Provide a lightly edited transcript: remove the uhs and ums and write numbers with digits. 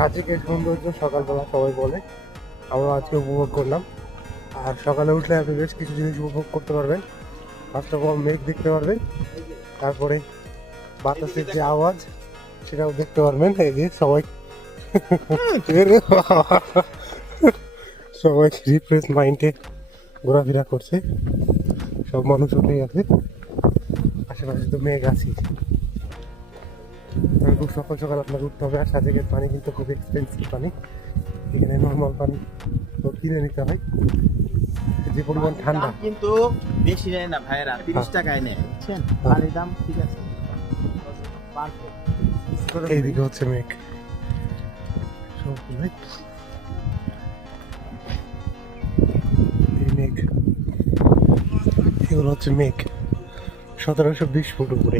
সাজেকের সৌন্দর্য সকালবেলা সবাই বলে, আমরা আজকে উপভোগ করলাম। আর সকালে উঠলে আপনি বেশ কিছু জিনিস উপভোগ করতে পারবেন। ফার্স্ট অফ অল মেঘ দেখতে পারবেন, তারপরে বাতাসের যে আওয়াজ সেটাও দেখতে পারবেন। এই যে সবাই সবাই রিফ্রেশ মাইন্ডে ঘোরাফেরা করছে, সব মানুষ উঠে গেছে, আশেপাশে তো মেঘ আছে। খুব সকাল সকাল আপনাকে উঠতে হবে। আর সাজেকের পানি কিন্তু খুব এক্সপেন্সিভ পানি, এখানে নর্মাল পানি তো কিনে নিতে হয়। যে পরিমাণ ঠান্ডা কিন্তু বেশি নেয় না ভাইয়েরা, 30 টাকায় নেয়, বুঝছেন? পানির দাম ঠিক আছে। এইদিকে হচ্ছে মেঘ, সবগুলোই এই মেঘ, এগুলো হচ্ছে মেঘ 1720 ফুট উপরে।